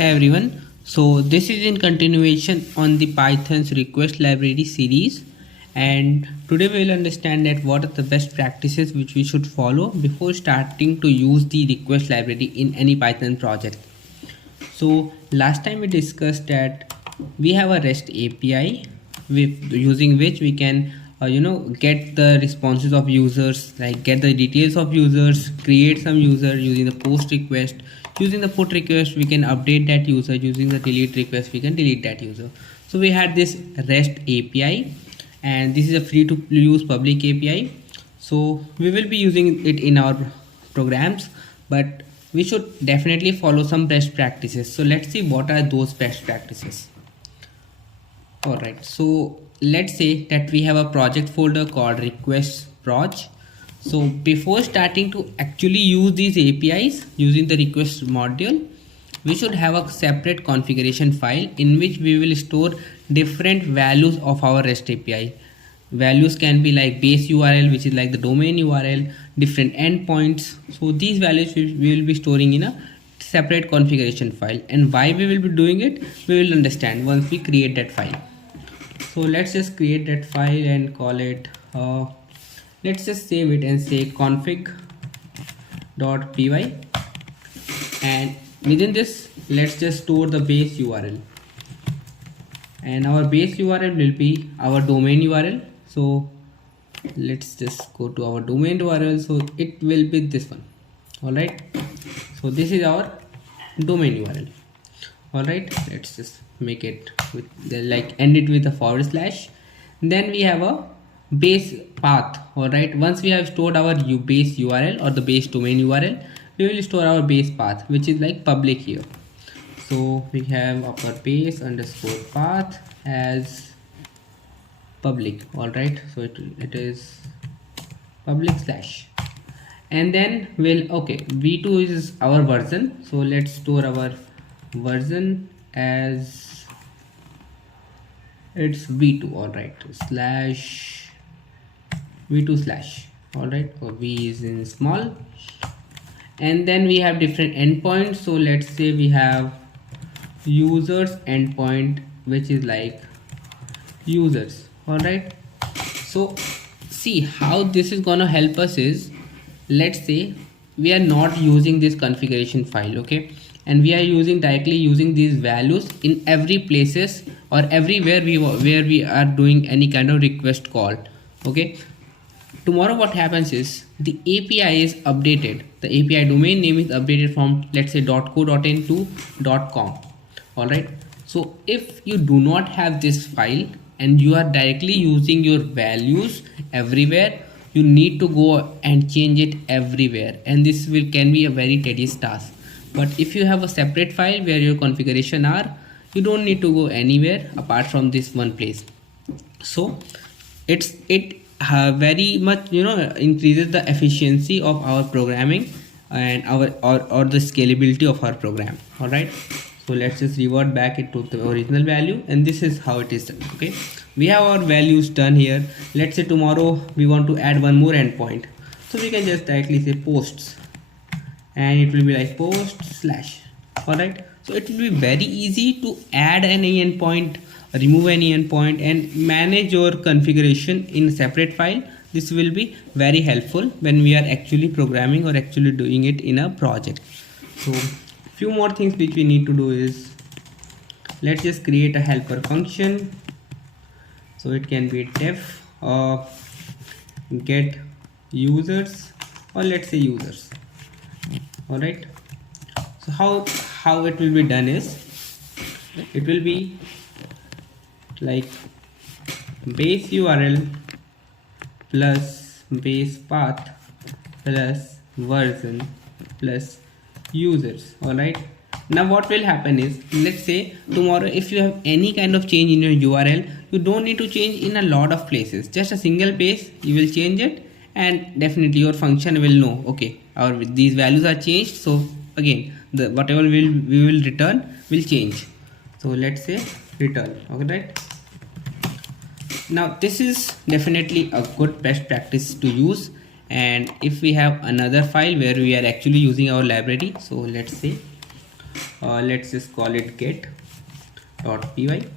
Hey everyone, so this is in continuation on the Python's request library series, and today we will understand that what are the best practices which we should follow before starting to use the request library in any Python project. So last time we discussed that we have a REST API with using which we can get the responses of users, like get the details of users, create some user using the post request. Using the put request we can update that user. Using the delete request we can delete that user. So we had this REST API, and this is a free to use public API, so we will be using it in our programs, but we should definitely follow some best practices. So let's see what are those best practices. Alright, so let's say that we have a project folder called requests proj. So before starting to actually use these APIs using the request module, we should have a separate configuration file in which we will store different values of our REST API. Values can be like base URL, which is like the domain URL, different endpoints. So these values we will be storing in a separate configuration file, and why we will be doing it we will understand once we create that file. So let's just create that file and call it let's just save it and say config.py, and within this let's just store the base URL, and our base URL will be our domain URL. So let's just go to our domain URL, so it will be this one. All right, so this is our domain URL. All right, let's just make it with the, like end it with a /. Then we have a base path. All right, once we have stored our base URL or the base domain URL, we will store our base path, which is like public here. So we have upper base underscore path as public. All right, so it is public /, and then we'll v2 is our version, so let's store our version as it's v2. all right, /v2 /. all right, so v is in small, and then we have different endpoints. So let's say we have users endpoint, which is like users. All right, so see how this is gonna help us is, let's say we are not using this configuration file, okay, and we are directly using these values in every places or everywhere where we are doing any kind of request call. Okay, tomorrow what happens is the API is updated, the API domain name is updated from let's say .co.in to .com. all right, so if you do not have this file and you are directly using your values everywhere, you need to go and change it everywhere, and this can be a very tedious task. But if you have a separate file where your configuration are, you don't need to go anywhere apart from this one place. So it very much increases the efficiency of our programming and our or the scalability of our program. All right, so let's just revert back it to the original value, and this is how it is done. Okay, we have our values done here. Let's say tomorrow we want to add one more endpoint, so we can just directly say posts, and it will be like post /. all right, so it will be very easy to add any endpoint, remove any endpoint, and manage your configuration in a separate file. This will be very helpful when we are actually programming or actually doing it in a project. So few more things which we need to do is, let's just create a helper function. So it can be def of get users, or let's say users. All right, so how it will be done is, it will be like base URL plus base path plus version plus users. All right, now what will happen is, let's say tomorrow if you have any kind of change in your URL, you don't need to change in a lot of places, just a single place you will change it, and definitely your function will know, okay, these values are changed, so again the whatever we will return will change. So let's say return. Okay, right, now this is definitely a good best practice to use. And if we have another file where we are actually using our library, so let's say let's just call it get.py.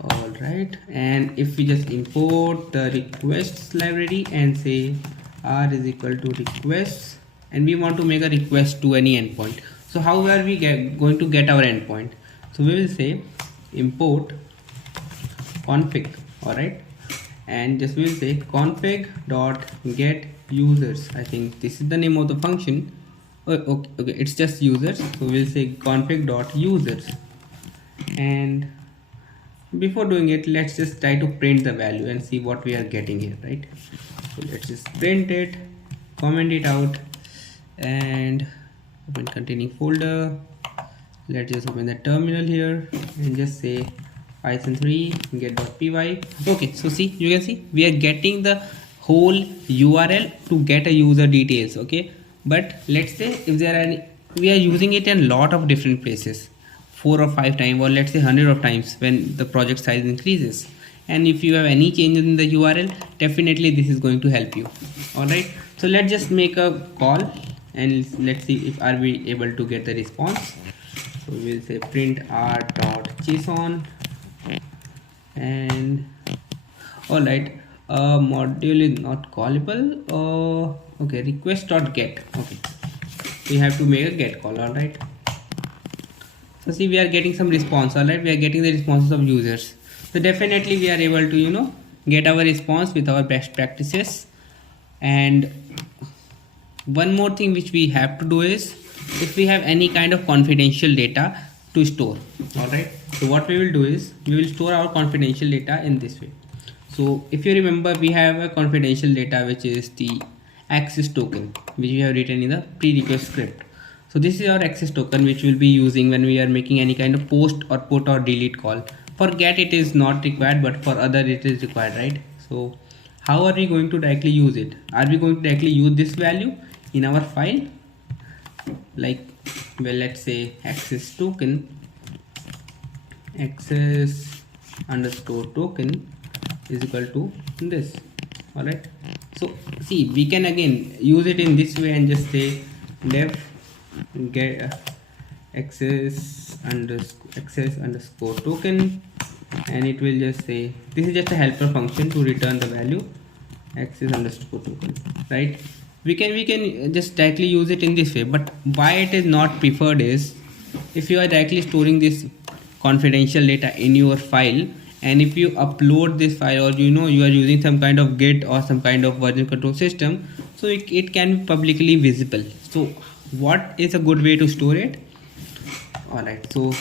All right, and if we just import the requests library and say r is equal to requests, and we want to make a request to any endpoint. So how are we going to get our endpoint? So we will say import config. All right, and just we will say config dot get users. I think this is the name of the function. Okay, it's just users, so we'll say config dot users. And before doing it, let's just try to print the value and see what we are getting here, right? So let's just print it, comment it out, and open containing folder. Let's just open the terminal here and just say python 3 get.py. Okay, so see, you can see we are getting the whole URL to get a user details. Okay, but let's say if there are any, we are using it in a lot of different places, 4 or 5 times, or let's say 100 of times when the project size increases. And if you have any changes in the URL, definitely this is going to help you. All right, so let's just make a call and let's see if are we able to get the response. So we'll say print r.json, and all right, module is not callable. Okay, request.get. Okay, we have to make a get call. All right, so see, we are getting some response. All right, we are getting the responses of users. So definitely we are able to get our response with our best practices. And one more thing which we have to do is, if we have any kind of confidential data to store, all right, so what we will do is we will store our confidential data in this way. So if you remember, we have a confidential data which is the access token, which we have written in the pre-request script. So this is our access token which we'll be using when we are making any kind of post or put or delete call. For get it is not required, but for other it is required, right? So how are we going to directly use it? Are we going to directly use this value in our file? Like, well, let's say access token, access underscore token is equal to this. All right, so see, we can again use it in this way and just say def get access underscore token, and it will just say this is just a helper function to return the value access underscore token, right? We can just directly use it in this way, but why it is not preferred is, if you are directly storing this confidential data in your file, and if you upload this file, or you are using some kind of Git or some kind of version control system, so it can be publicly visible. So what is a good way to store it? All right, so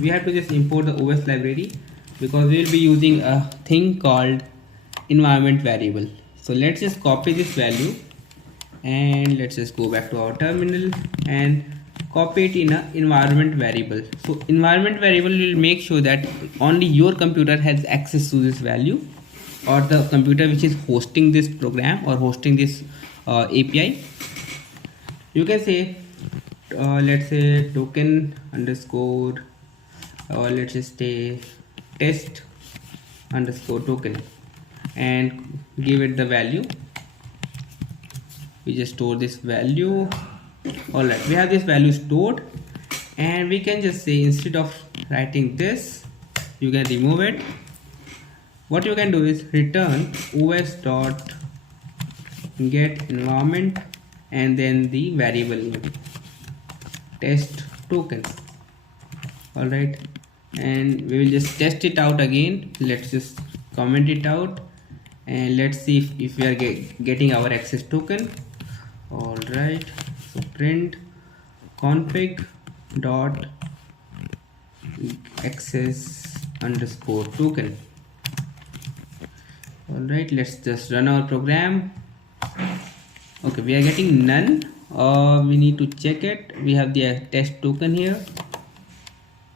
we have to just import the OS library, because we will be using a thing called environment variable. So let's just copy this value and let's just go back to our terminal and copy it in an environment variable. So environment variable will make sure that only your computer has access to this value, or the computer which is hosting this program or hosting this API. You can say let's say token underscore, or let's just say test underscore token, and give it the value. We just store this value. All right, we have this value stored, and we can just say, instead of writing this, you can remove it. What you can do is return os dot get environment and then the variable name test token. All right, and we will just test it out again. Let's just comment it out and let's see if we are getting our access token. All right, so print config dot access underscore token. All right, let's just run our program. Okay, we are getting none. We need to check it. We have the test token here,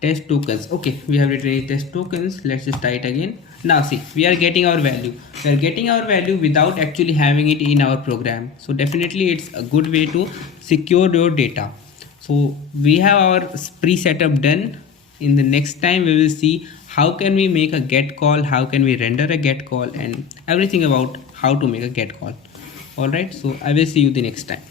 test tokens. Okay, we have written test tokens. Let's just try it again. Now see, we are getting our value. We are getting our value without actually having it in our program. So definitely it's a good way to secure your data. So we have our pre-setup done. In the next time we will see how can we make a get call, how can we render a get call, and everything about how to make a get call. All right, so I will see you the next time.